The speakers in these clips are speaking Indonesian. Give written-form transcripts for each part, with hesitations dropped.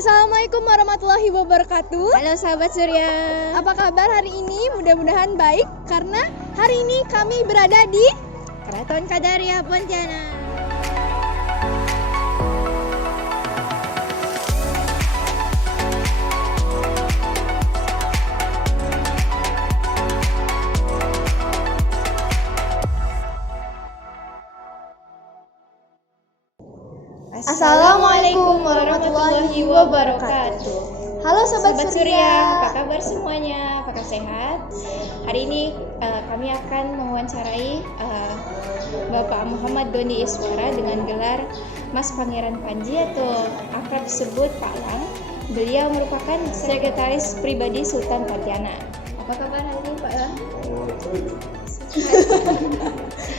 Assalamualaikum warahmatullahi wabarakatuh. Halo sahabat Surya. Apa kabar hari ini? Mudah-mudahan baik karena hari ini kami berada di Keraton Kadaria Pontianak. Assalamualaikum warahmatullahi wabarakatuh. Halo Sobat Surya. Apa kabar semuanya? Apakah sehat? Hari ini kami akan mewawancarai Bapak Muhammad Doni Iswara dengan gelar Mas Pangeran Panji atau akrab disebut Pak Lang. Beliau merupakan sekretaris pribadi Sultan Pontianak. Apa kabar hari ini Pak Lang?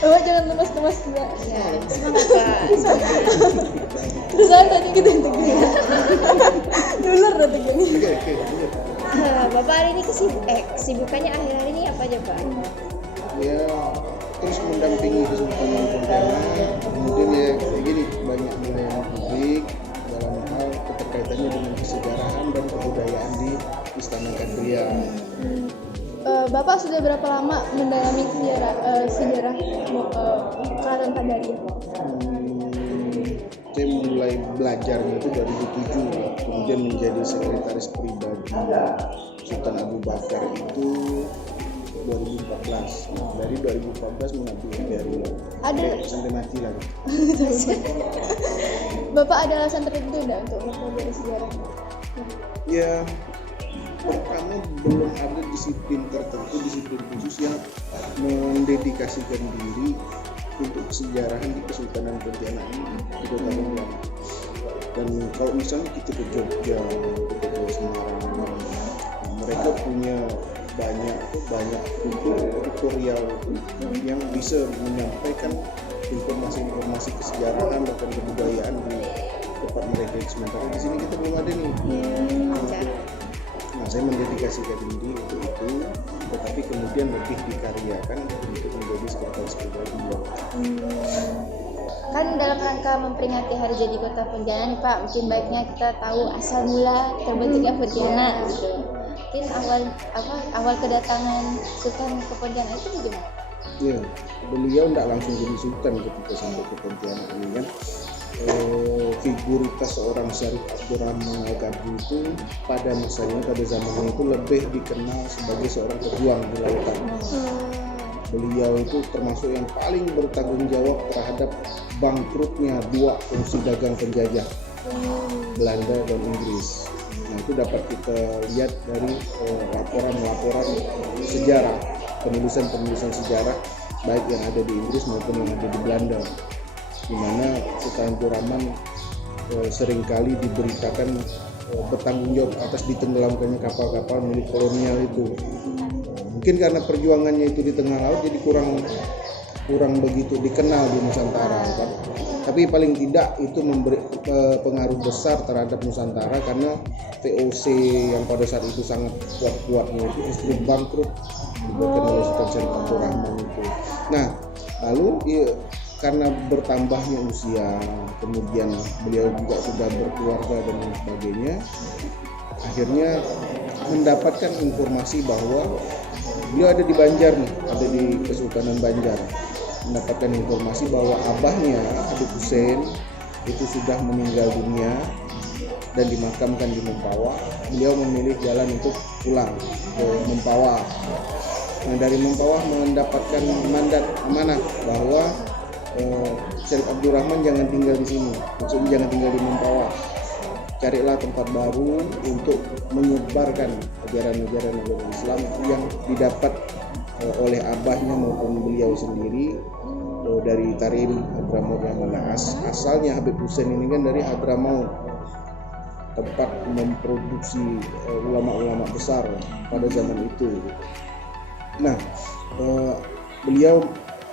Oh, jangan lemas-lemas juga. Ya, semangat Pak. Terus tadi kita dulur atau gini. Bapak hari ini kesibukannya akhir-akhir ini apa aja Pak? Ya, terus mendampingi Kesultanan Pontianak, kemudian ya kayak gini, banyak melayani publik dalam hal keterkaitannya dengan kesejarahan dan kebudayaan di Istana Kadria. Bapak sudah berapa lama mendalami sejarah Keraton Kadaria? Saya mulai belajarnya itu dari 2007, kemudian menjadi sekretaris pribadi Sultan Abu Bakar itu 2014. Dari 2014 mengabdi sampai mati lagi. Bapak ada alasan tertentu enggak untuk mempelajari sejarah? Ya, pertama belum ada disiplin tertentu, disiplin khusus yang mendedikasikan diri untuk kesejarahan di Kesultanan Pontianak ini di Kota Pontianak. Dan kalau misalnya kita ke Jogja, kita ke Semarang, mereka punya banyak tutorial yang bisa menyampaikan informasi kesejarahan dan kebudayaan di tempat mereka. Sementara di sini kita belum ada nih. Nah, saya mendedikasikan diri untuk itu, tetapi kemudian lebih dikaryakan untuk menjadi sekretaris pribadi. Kan dalam rangka memperingati hari jadi Kota Pontianak nih Pak, mungkin baiknya kita tahu asal mula terbentuknya Pontianak gitu. Mungkin awal kedatangan Sultan ke Pontianak itu bagaimana? Ya, beliau tidak langsung jadi sultan ketika sampai ke Pontianak ini kan. Figuritas seorang Syarif Abdurrahman Al-Qadri itu pada masanya, pada zamannya itu lebih dikenal sebagai seorang pejuang di lautan. Beliau itu termasuk yang paling bertanggung jawab terhadap bangkrutnya dua fungsi dagang penjajah, Belanda dan Inggris. Nah, itu dapat kita lihat dari laporan-laporan sejarah, penulisan sejarah baik yang ada di Inggris maupun yang ada di Belanda, di mana Sultan Abdurrahman seringkali diberitakan bertanggung jawab atas ditenggelamkannya kapal-kapal milik kolonial itu. Mungkin karena perjuangannya itu di tengah laut jadi kurang begitu dikenal di Nusantara kan? Tapi paling tidak itu memberi pengaruh besar terhadap Nusantara karena VOC yang pada saat itu sangat kuat-kuatnya itu justru bangkrut dibuatkan oleh Sultan Syarif Abdurrahman itu. Nah, lalu karena bertambahnya usia, kemudian beliau juga sudah berkeluarga dan lain sebagainya, akhirnya mendapatkan informasi bahwa beliau ada di Banjar nih, ada di Kesultanan Banjar, mendapatkan informasi bahwa abahnya Habib Hussein itu sudah meninggal dunia dan dimakamkan di Mempawah. Beliau memilih jalan untuk pulang ke Mempawah. Nah, dari Mempawah mendapatkan mandat amanah bahwa Syarif Abdurrahman jangan tinggal di sini, maksudnya jangan tinggal di Mempawah. Carilah tempat baru untuk menyebarkan ajaran-ajaran agama Islam yang didapat oleh abahnya maupun beliau sendiri dari Tarim Hadramaut yang mana asalnya Habib Hussein ini kan dari Hadramaut, tempat memproduksi ulama-ulama besar pada zaman itu. Nah, beliau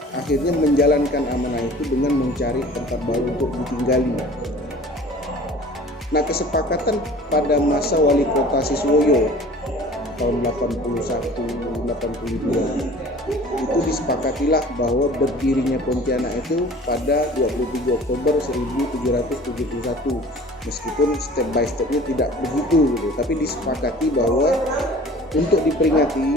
akhirnya menjalankan amanah itu dengan mencari tempat baru untuk ditinggali. Nah, kesepakatan pada masa Wali Kota Siswoyo tahun 81-82 itu disepakatilah bahwa berdirinya Pontianak itu pada 23 Oktober 1771, meskipun step by stepnya tidak begitu gitu. Tapi disepakati bahwa untuk diperingati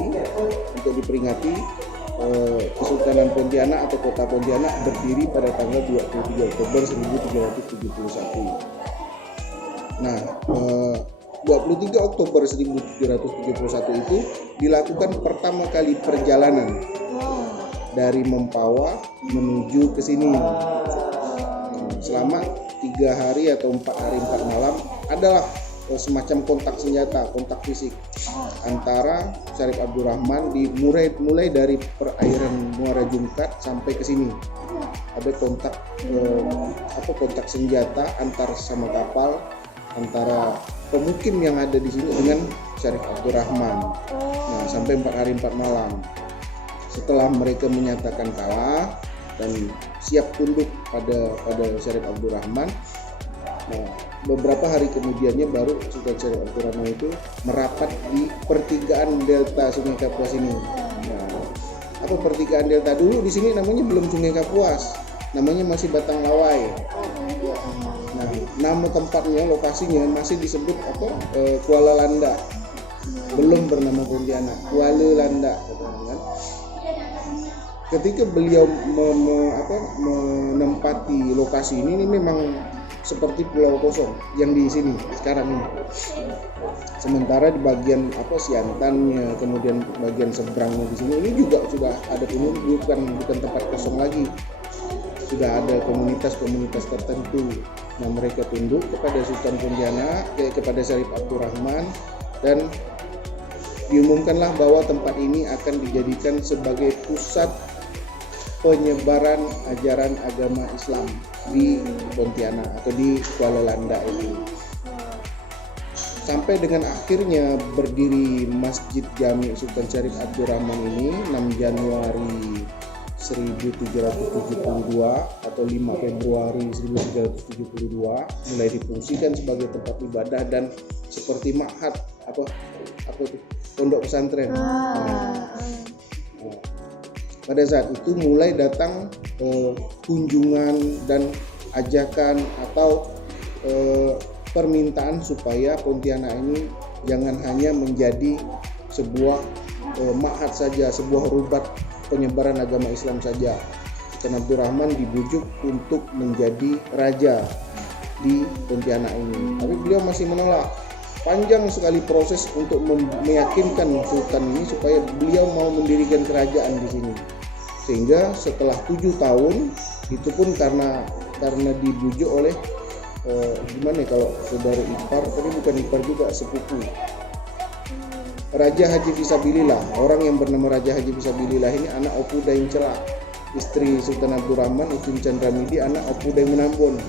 Kesultanan Pontianak atau Kota Pontianak berdiri pada tanggal 23 Oktober 1771. Nah, 23 Oktober 1771 itu dilakukan pertama kali perjalanan dari Mempawah menuju ke sini. Selama 3 hari atau 4 hari 4 malam adalah semacam kontak senjata, kontak fisik antara Syarif Abdurrahman mulai dari perairan Muara Jungkat sampai ke sini. Ada kontak kontak senjata antar sama kapal, antara pemukim yang ada di sini dengan Syarif Abdurrahman. Nah, sampai 4 hari 4 malam. Setelah mereka menyatakan kalah dan siap tunduk pada Syarif Abdurrahman, nah, beberapa hari kemudiannya baru Sultan Syarif Abdurrahman itu merapat di pertigaan delta Sungai Kapuas ini. Nah, apa pertigaan delta dulu di sini namanya belum Sungai Kapuas, namanya masih Batang Lawai. Nah, nama tempatnya, lokasinya masih disebut Kuala Landa, belum bernama Pontianak, Kuala Landa, kan? Ketika beliau menempati lokasi ini memang seperti pulau kosong yang di sini sekarang ini. Sementara di bagian Siantannya, kemudian bagian seberangnya di sini ini juga sudah ada bukan tempat kosong lagi. Sudah ada komunitas-komunitas tertentu. Nah, mereka tunduk kepada Sultan Pontianak, kepada Syarif Abdurrahman, dan diumumkanlah bahwa tempat ini akan dijadikan sebagai pusat penyebaran ajaran agama Islam di Pontianak atau di Kuala Landa ini. Sampai dengan akhirnya berdiri Masjid Jami Sultan Syarif Abdurrahman ini 6 Januari 1772 atau 5 Februari 1772 mulai difungsikan sebagai tempat ibadah dan seperti ma'had pondok pesantren. Pada saat itu mulai datang kunjungan dan ajakan atau permintaan supaya Pontianak ini jangan hanya menjadi sebuah ma'had saja, sebuah rubat penyebaran agama Islam saja. Sultan Abdurrahman dibujuk untuk menjadi raja di Pontianak ini, tapi beliau masih menolak. Panjang sekali proses untuk meyakinkan Sultan ini supaya beliau mau mendirikan kerajaan di sini. Sehingga setelah 7 tahun, itu pun karena dibujuk oleh kalau saudara ipar, tapi bukan ipar juga, sepupu. Raja Haji Fisabilillah, orang yang bernama Raja Haji Fisabilillah ini anak Opu Daeng Celak, istri Sultan Abdurrahman, Ucun Chandramidi, anak Opu Daeng Menambon.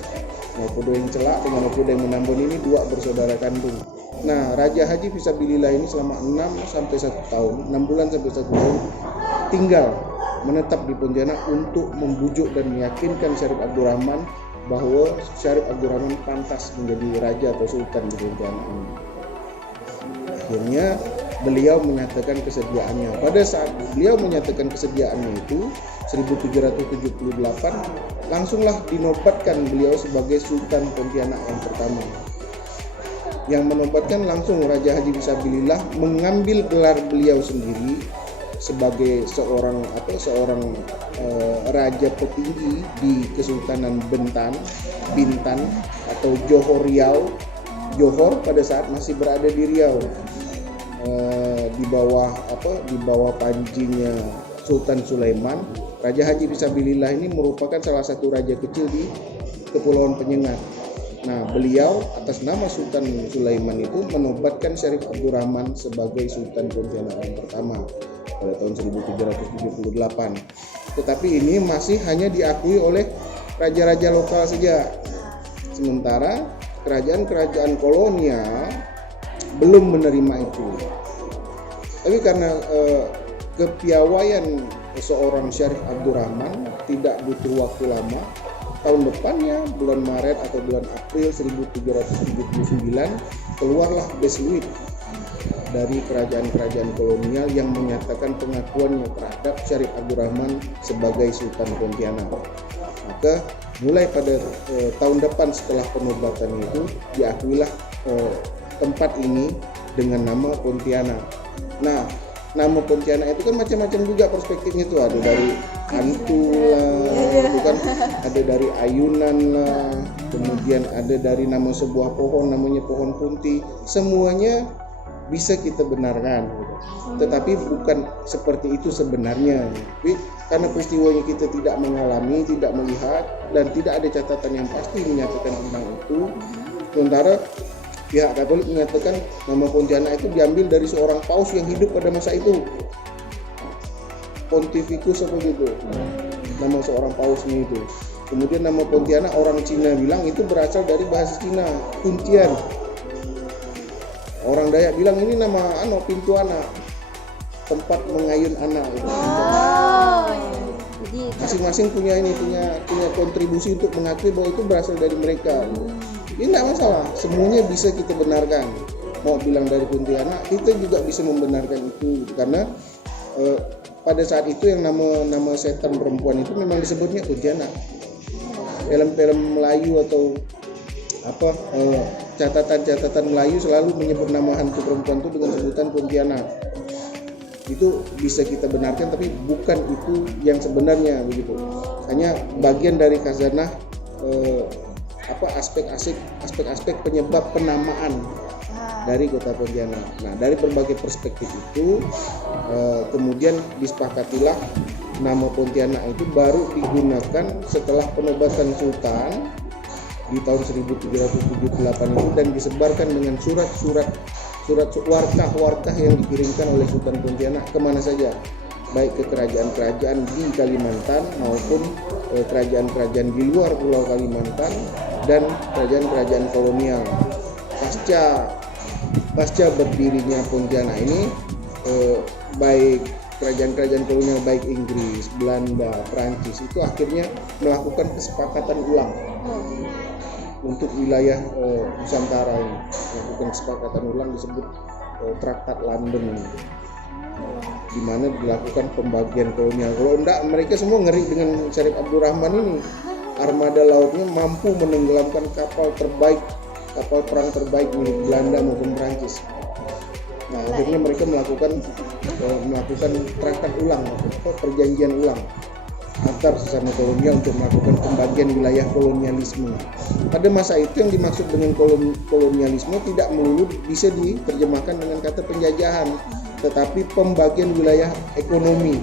Nah, Opu Daeng Celak dengan Opu Daeng Menambon ini 2 bersaudara kandung. Nah, Raja Haji Fisabilillah ini selama 6 bulan sampai 1 tahun tinggal menetap di Pontianak untuk membujuk dan meyakinkan Syarif Abdurrahman bahwa Syarif Abdurrahman pantas menjadi raja atau sultan di Pontianak ini. Akhirnya beliau menyatakan kesediaannya. Pada saat beliau menyatakan kesediaannya itu 1778 langsunglah dinobatkan beliau sebagai Sultan Pontianak yang pertama. Yang menobatkan langsung Raja Haji Fisabilillah, mengambil gelar beliau sendiri sebagai seorang raja petinggi di Kesultanan Bintan atau Johor Riau. Johor pada saat masih berada di Riau, di bawah panjinya Sultan Sulaiman. Raja Haji Fisabilillah ini merupakan salah satu raja kecil di Kepulauan Penyengat. Nah, beliau atas nama Sultan Sulaiman itu menobatkan Syarif Abdurrahman sebagai Sultan Pontianak yang pertama pada tahun 1778. Tetapi ini masih hanya diakui oleh raja-raja lokal saja. Sementara kerajaan-kerajaan kolonial belum menerima itu. Tapi karena kepiawaian seorang Syarif Abdurrahman tidak butuh waktu lama, tahun depannya bulan Maret atau bulan April 1779 keluarlah Besluit dari kerajaan-kerajaan kolonial yang menyatakan pengakuannya terhadap Syarif Abdurrahman sebagai Sultan Pontianak. Maka mulai pada tahun depan setelah penobatan itu diakuilah tempat ini dengan nama Pontianak. Nah, nama Pontianak itu kan macam-macam juga perspektifnya, itu ada dari hantu lah, itu kan ada dari ayunan lah, kemudian ada dari nama sebuah pohon namanya pohon punti. Semuanya bisa kita benarkan, tetapi bukan seperti itu sebenarnya. Tapi karena peristiwanya kita tidak mengalami, tidak melihat, dan tidak ada catatan yang pasti menyatakan tentang itu, sementara pihak Katolik menyatakan nama Pontianak itu diambil dari seorang paus yang hidup pada masa itu, Pontificus apa gitu, nama seorang pausnya itu. Kemudian nama Pontianak orang Cina bilang itu berasal dari bahasa Cina, Puntian. Orang Dayak bilang ini nama pintu anak, tempat mengayun anak. Jadi Masing-masing punya kontribusi untuk mengakui bahwa itu berasal dari mereka. Ini tidak masalah, semuanya bisa kita benarkan. Mau bilang dari Pontianak, kita juga bisa membenarkan itu, karena pada saat itu yang nama setan perempuan itu memang disebutnya Pontianak. Film-film Melayu atau catatan Melayu selalu menyebut nama hantu perempuan itu dengan sebutan Pontianak. Itu bisa kita benarkan, tapi bukan itu yang sebenarnya begitu. Hanya bagian dari khazanah aspek-aspek penyebab penamaan dari kota Pontianak. Nah, dari berbagai perspektif itu kemudian disepakatilah nama Pontianak itu baru digunakan setelah penobatan Sultan di tahun 1378 itu, dan disebarkan dengan surat warkah yang dikirimkan oleh Sultan Pontianak kemana saja, baik ke kerajaan-kerajaan di Kalimantan maupun kerajaan-kerajaan di luar Pulau Kalimantan dan kerajaan-kerajaan kolonial. Pasca berdirinya Pontianak ini, baik kerajaan-kerajaan kolonial baik Inggris, Belanda, Prancis itu akhirnya melakukan kesepakatan ulang untuk wilayah Nusantara ini. Melakukan kesepakatan ulang disebut Traktat London, di mana dilakukan pembagian kolonial. Kalau enggak, mereka semua ngeri dengan Syarif Abdurrahman ini. Armada lautnya mampu menenggelamkan kapal perang terbaik milik Belanda maupun Prancis. Nah, akhirnya mereka melakukan traktat ulang, perjanjian ulang antar sesama kolonial untuk melakukan pembagian wilayah kolonialisme. Pada masa itu yang dimaksud dengan kolonialisme tidak melulu bisa diterjemahkan dengan kata penjajahan, tetapi pembagian wilayah ekonomi,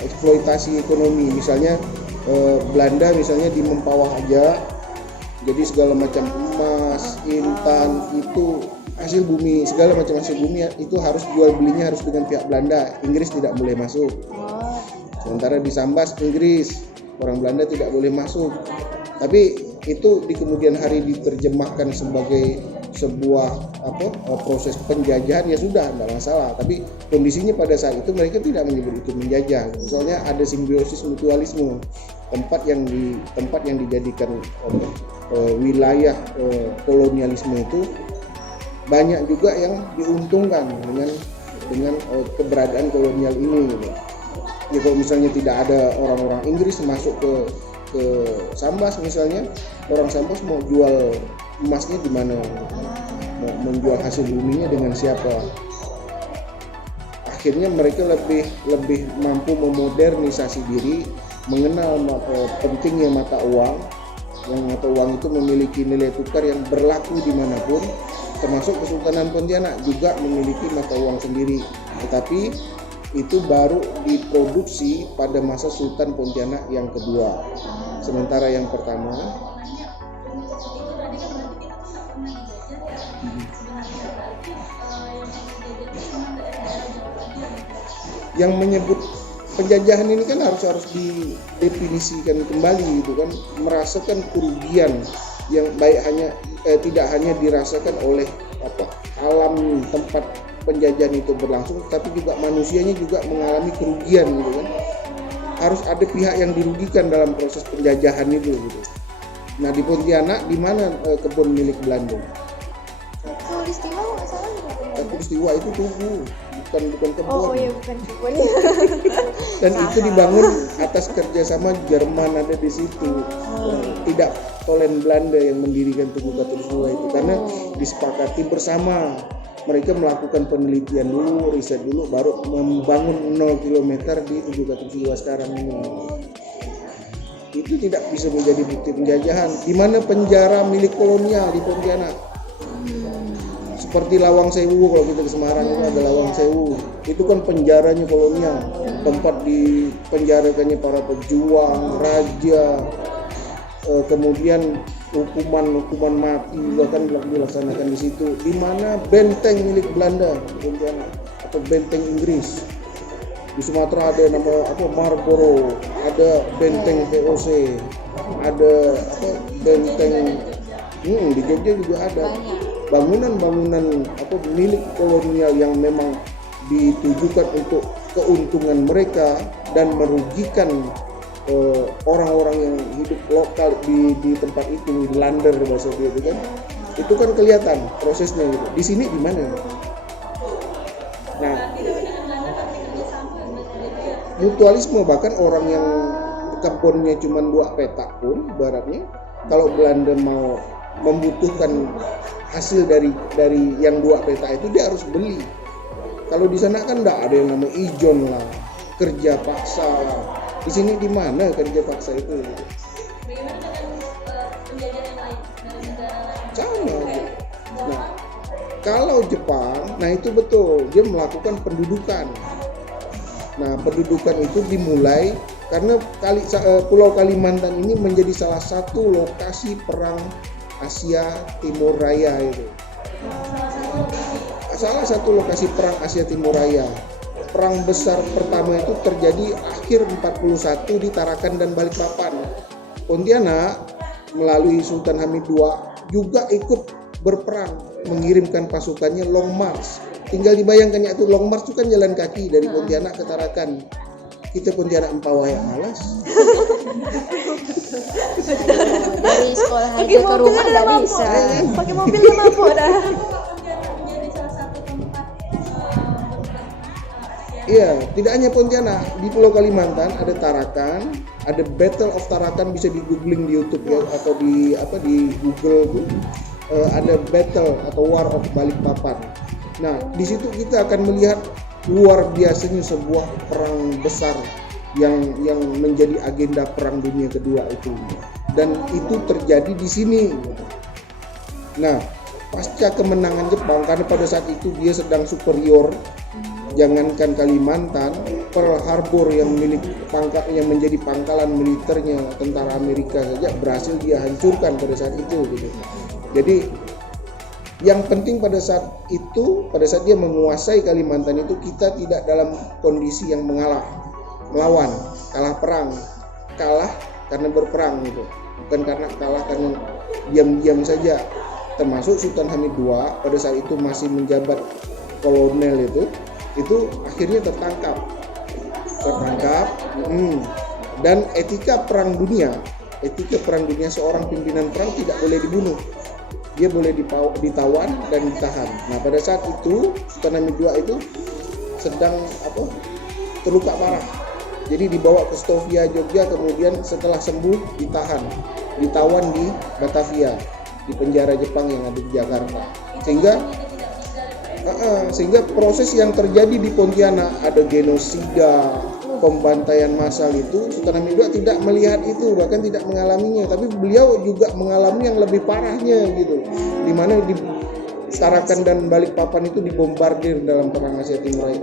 eksploitasi ekonomi. Misalnya Belanda misalnya di Mempawah aja, jadi segala macam emas, intan itu hasil bumi, segala macam hasil bumi itu harus jual belinya harus dengan pihak Belanda. Inggris tidak boleh masuk. Sementara di Sambas Inggris, orang Belanda tidak boleh masuk. Tapi itu di kemudian hari diterjemahkan sebagai sebuah proses penjajahan, ya sudah, tidak masalah. Tapi kondisinya pada saat itu mereka tidak menyebut itu menjajah. Soalnya ada simbiosis mutualisme. Tempat yang dijadikan wilayah kolonialisme itu banyak juga yang diuntungkan dengan keberadaan kolonial ini. Ya, kalau misalnya tidak ada orang-orang Inggris masuk ke Sambas misalnya, orang Sambas mau jual emasnya di mana, mau menjual hasil buminya dengan siapa. Akhirnya mereka lebih mampu memodernisasi diri, mengenal pentingnya mata uang, yang mata uang itu memiliki nilai tukar yang berlaku dimanapun, termasuk Kesultanan Pontianak juga memiliki mata uang sendiri. Tetapi itu baru diproduksi pada masa Sultan Pontianak yang kedua. Sementara yang pertama yang menyebut penjajahan ini kan harus didefinisikan kembali, itu kan merasakan kerugian yang baik tidak hanya dirasakan oleh alam tempat penjajahan itu berlangsung, tapi juga manusianya juga mengalami kerugian gitu kan. Harus ada pihak yang dirugikan dalam proses penjajahan itu gitu. Nah, di Pontianak di mana kebun milik Belanda? Katulistiwa nggak salah juga. Katulistiwa itu tugu, bukan kebun. Oh iya, bukan kebun. Dan itu dibangun atas kerjasama Jerman ada di situ. Tidak Poland Belanda yang mendirikan Tugu Katulistiwa itu, karena disepakati bersama. Mereka melakukan penelitian dulu, riset dulu, baru membangun 0 km di Tugu Katulistiwa sekarang ini. Itu tidak bisa menjadi bukti penjajahan. Di mana penjara milik kolonial di Pontianak. Seperti Lawang Sewu, kalau kita di Semarang itu ada Lawang Sewu. Itu kan penjaranya kolonial, tempat dipenjarakannya para pejuang, raja, kemudian hukuman mati bahkan dilaksanakan di situ. Di mana benteng milik Belanda Pontianak atau benteng Inggris. Di Sumatera ada nama Marlborough, ada benteng VOC, ada benteng di Jogja juga ada bangunan-bangunan milik kolonial yang memang ditujukan untuk keuntungan mereka dan merugikan orang-orang yang hidup lokal di tempat itu, di lander bahasa dia itu kan. Itu kan kelihatan prosesnya gitu. Di sini di mana? Nah, mutualisme, bahkan orang yang kebunnya cuma 2 petak pun baratnya, kalau Belanda mau membutuhkan hasil dari yang 2 petak itu dia harus beli. Kalau di sana kan enggak ada yang namanya ijon lah, kerja paksa lah. Di sini di mana kerja paksa itu? Sama. Nah, kalau Jepang, nah itu betul, dia melakukan pendudukan. Nah, pendudukan itu dimulai karena Pulau Kalimantan ini menjadi salah satu lokasi perang Asia Timur Raya itu. Salah satu lokasi perang Asia Timur Raya. Perang besar pertama itu terjadi akhir 41 di Tarakan dan Balikpapan. Pontianak melalui Sultan Hamid II juga ikut berperang, mengirimkan pasukannya long march. Tinggal dibayangkan ya, itu long march itu kan jalan kaki dari Pontianak ke Tarakan. Kita Pontianak empawah yang malas. Dari sekolah aja ke rumah nggak bisa. Pakai mobil nggak mampu dah. Iya, tidak hanya Pontianak, di Pulau Kalimantan ada Tarakan, ada Battle of Tarakan, bisa di googling di YouTube ya, atau di Google tuh. Ada Battle atau War of Balikpapan. Nah, di situ kita akan melihat luar biasanya sebuah perang besar yang menjadi agenda Perang Dunia Kedua itu. Dan itu terjadi di sini. Nah, pasca kemenangan Jepang, karena pada saat itu dia sedang superior, jangankan Kalimantan, Pearl Harbor yang menjadi pangkalan militernya tentara Amerika saja berhasil dia hancurkan pada saat itu gitu. Jadi yang penting pada saat dia menguasai Kalimantan itu, kita tidak dalam kondisi yang melawan, kalah perang, kalah karena berperang gitu, bukan karena kalah karena diam-diam saja. Termasuk Sultan Hamid II pada saat itu masih menjabat kolonel itu akhirnya tertangkap dan etika perang dunia seorang pimpinan perang tidak boleh dibunuh, dia boleh ditawan dan ditahan. Nah, pada saat itu Sultan Hamid II itu sedang terluka parah, jadi dibawa ke Stovia Jogja, kemudian setelah sembuh ditawan di Batavia, di penjara Jepang yang ada di Jakarta. Sehingga proses yang terjadi di Pontianak, ada genosida, pembantaian massal itu, Sultan Hamid II tidak melihat itu, bahkan tidak mengalaminya, tapi beliau juga mengalami yang lebih parahnya gitu, di mana di Tarakan dan Balikpapan itu dibombardir dalam perang Asia Timur Raya.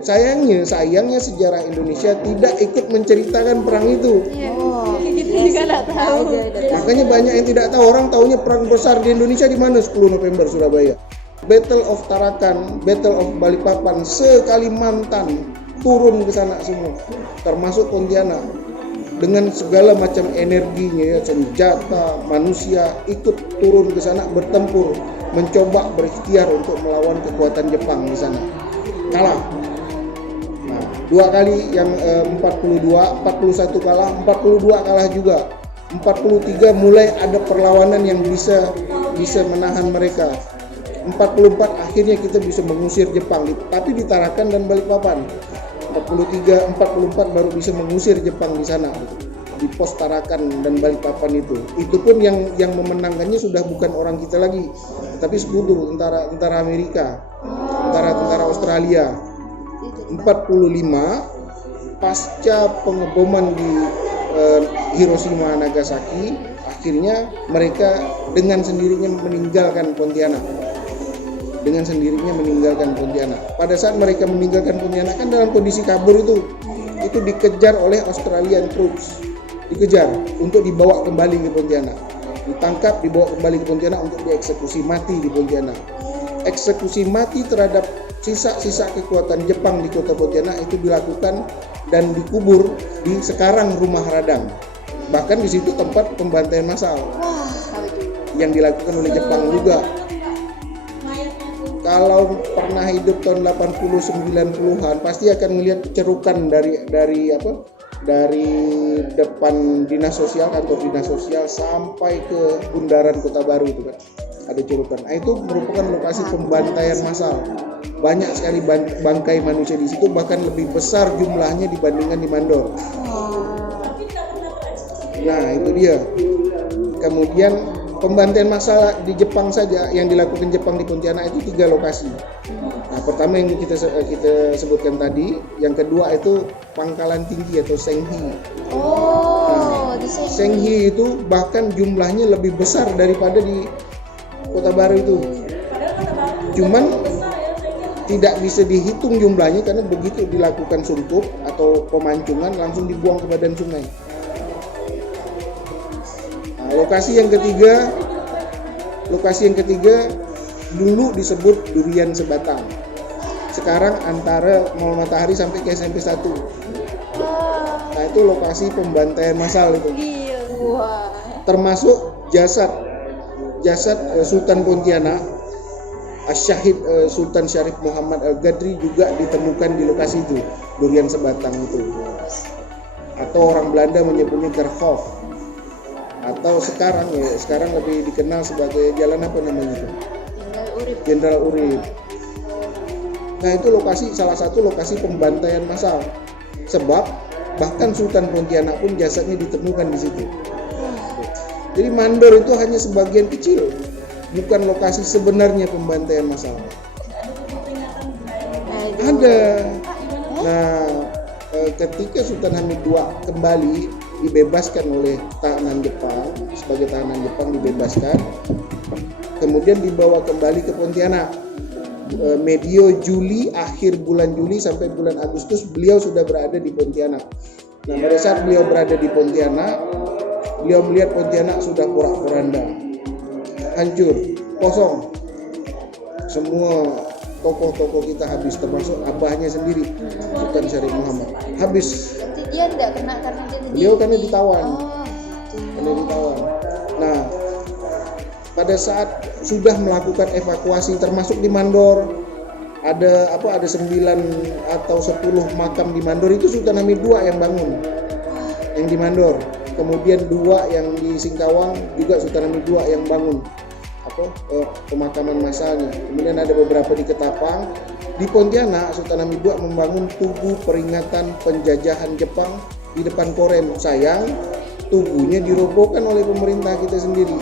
Sayangnya sejarah Indonesia tidak ikut menceritakan perang itu. Kita juga nggak tahu. Makanya banyak yang tidak tahu, orang taunya perang besar di Indonesia di mana? 10 November Surabaya. Battle of Tarakan, Battle of Balikpapan, se-Kalimantan turun ke sana semua, termasuk Pontianak, dengan segala macam energinya, senjata, manusia ikut turun ke sana bertempur, mencoba berikhtiar untuk melawan kekuatan Jepang di sana. Kalah. Nah, 2 kali yang 41 kalah, 42 kalah juga. 43 mulai ada perlawanan yang bisa menahan mereka. 44 akhirnya kita bisa mengusir Jepang, tapi di Tarakan dan Balikpapan. 44 baru bisa mengusir Jepang di sana, di pos Tarakan dan Balikpapan itu. Itu pun yang memenangkannya sudah bukan orang kita lagi, tapi sekutu tentara Amerika, tentara Australia. 45 pasca pengeboman di Hiroshima Nagasaki, akhirnya mereka dengan sendirinya meninggalkan Pontianak. Pada saat mereka meninggalkan Pontianak kan dalam kondisi kabur itu dikejar oleh Australian troops, dikejar untuk dibawa kembali ke Pontianak, ditangkap, dibawa kembali ke Pontianak untuk dieksekusi mati di Pontianak. Eksekusi mati terhadap sisa-sisa kekuatan Jepang di kota Pontianak itu dilakukan dan dikubur di sekarang Rumah Radang. Bahkan di situ tempat pembantaian massal yang dilakukan oleh Jepang juga. Kalau pernah hidup tahun 80-90-an pasti akan melihat cerukan dari depan dinas sosial, kantor dinas sosial sampai ke bundaran Kota Baru itu kan ada cerukan. Nah, itu merupakan lokasi pembantaian massal. Banyak sekali bangkai manusia di situ, bahkan lebih besar jumlahnya dibandingkan di Mandor. Nah, itu dia. Kemudian pembantaian massal di Jepang saja yang dilakukan Jepang di Pontianak itu 3 lokasi. Nah, pertama yang kita sebutkan tadi, yang kedua itu Pangkalan Tinggi atau Senghi. Di Senghi itu bahkan jumlahnya lebih besar daripada di Kota Baru itu. Cuman tidak bisa dihitung jumlahnya karena begitu dilakukan sungkup atau pemancungan langsung dibuang ke badan sungai. Lokasi yang ketiga dulu disebut Durian Sebatang. Sekarang antara Mall Matahari sampai ke SMP 1. Nah, itu lokasi pembantaian massal itu. Termasuk jasad Sultan Pontianak, Syahid Sultan Syarif Muhammad Al-Gadri juga ditemukan di lokasi itu, Durian Sebatang itu. Atau orang Belanda menyebutnya Gerhof. Atau sekarang lebih dikenal sebagai jalan apa namanya itu? Jenderal Urip. Nah, itu salah satu lokasi pembantaian massal. Sebab bahkan Sultan Pontianak pun jasadnya ditemukan di situ. Jadi Mandor itu hanya sebagian kecil, bukan lokasi sebenarnya pembantaian massal. Ada. Nah, ketika Sultan Hamid II kembali dibebaskan oleh tahanan Jepang, sebagai tahanan Jepang dibebaskan, kemudian dibawa kembali ke Pontianak. Medio Juli, akhir bulan Juli sampai bulan Agustus beliau sudah berada di Pontianak. Nah, pada saat beliau berada di Pontianak, beliau melihat Pontianak sudah porak-poranda, hancur, kosong. Semua tokoh-tokoh kita habis, termasuk abahnya sendiri, Sultan Syarif Muhammad, habis. Dia tidak kena karena Beliau karena ditawan. Nah, pada saat sudah melakukan evakuasi termasuk di Mandor, ada 9 atau 10 makam di Mandor, itu Sultan Hamid II yang bangun, yang di Mandor. Kemudian 2 yang di Singkawang juga Sultan Hamid II yang bangun pemakaman massalnya. Kemudian ada beberapa di Ketapang. Di Pontianak, Sultan Hamid II membangun tugu peringatan penjajahan Jepang di depan Korem. Sayang, tugunya dirobohkan oleh pemerintah kita sendiri.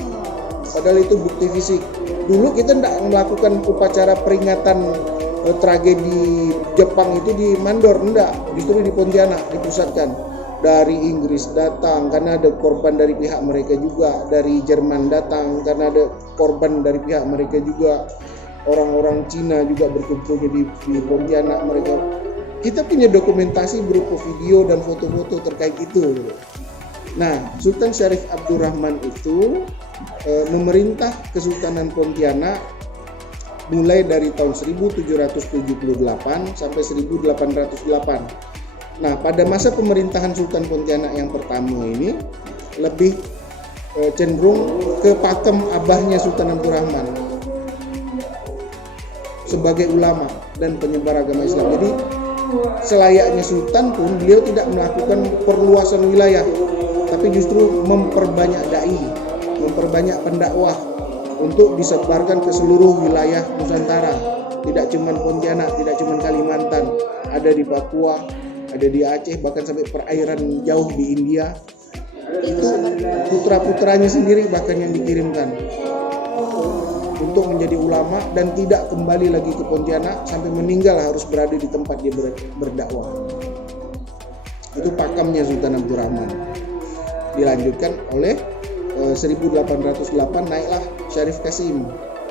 Padahal itu bukti fisik. Dulu kita tidak melakukan upacara peringatan tragedi Jepang itu di Mandor, enggak. Justru di Pontianak dipusatkan. Dari Inggris datang karena ada korban dari pihak mereka juga. Dari Jerman datang karena ada korban dari pihak mereka juga. Orang-orang Cina juga berkumpulnya di Pontianak mereka. Kita punya dokumentasi berupa video dan foto-foto terkait itu. Nah, Sultan Syarif Abdurrahman itu memerintah Kesultanan Pontianak mulai dari tahun 1778 sampai 1808. Nah, pada masa pemerintahan Sultan Pontianak yang pertama ini lebih cenderung ke pakem abahnya Sultan Abdurrahman sebagai ulama dan penyebar agama Islam. Jadi selayaknya sultan pun beliau tidak melakukan perluasan wilayah, tapi justru memperbanyak dai, memperbanyak pendakwah untuk disebarkan ke seluruh wilayah Nusantara. Tidak cuma Pontianak, tidak cuma Kalimantan, ada di Papua, ada di Aceh, bahkan sampai perairan jauh di India. Itu putra-putranya sendiri bahkan yang dikirimkan untuk menjadi ulama dan tidak kembali lagi ke Pontianak sampai meninggal harus berada di tempat dia berdakwah. Itu pakamnya Sultan Abdurrahman. Dilanjutkan oleh 1808 naiklah Syarif Kasim,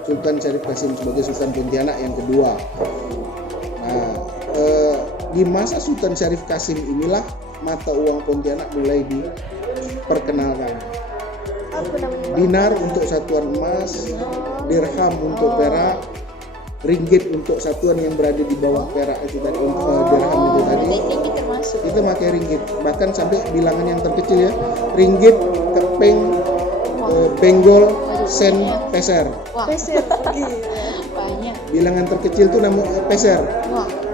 Sultan Syarif Kasim sebagai Sultan Pontianak yang kedua. Nah, di masa Sultan Syarif Kasim inilah mata uang Pontianak mulai diperkenalkan. Dinar untuk satuan emas, dirham untuk perak, ringgit untuk satuan yang berada di bawah perak itu tadi, dirham itu tadi. Kita pakai ringgit, bahkan sampai bilangan yang terkecil ya, ringgit, keping, benggol, sen, peser. Peser. Banyak. Bilangan terkecil itu namanya peser.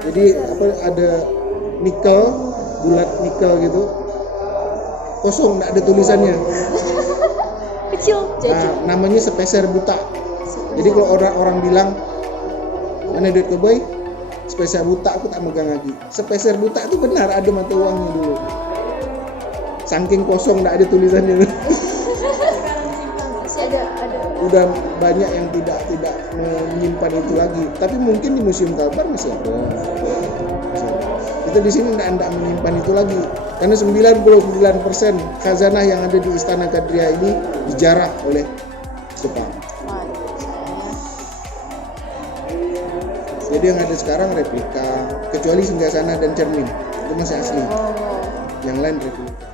Jadi ada nikel, bulat nikel gitu, kosong, nggak ada tulisannya. Kecil. Nah, namanya sepeser buta. Jadi kalau orang bilang mana duit koboi, sepeser buta, aku tak megang lagi. Sepeser buta itu benar ada mata uangnya dulu. Saking kosong nggak ada tulisannya. Masih ada. Udah banyak yang tidak menyimpan itu lagi. Tapi mungkin di Museum Kalbar masih ada. Kita di sini tidak menyimpan itu lagi. Karena 99% khazanah yang ada di Istana Kadriah ini dijarah oleh Jepang. Jadi yang ada sekarang replika, kecuali singgasana dan cermin itu masih asli. Yang lain replika.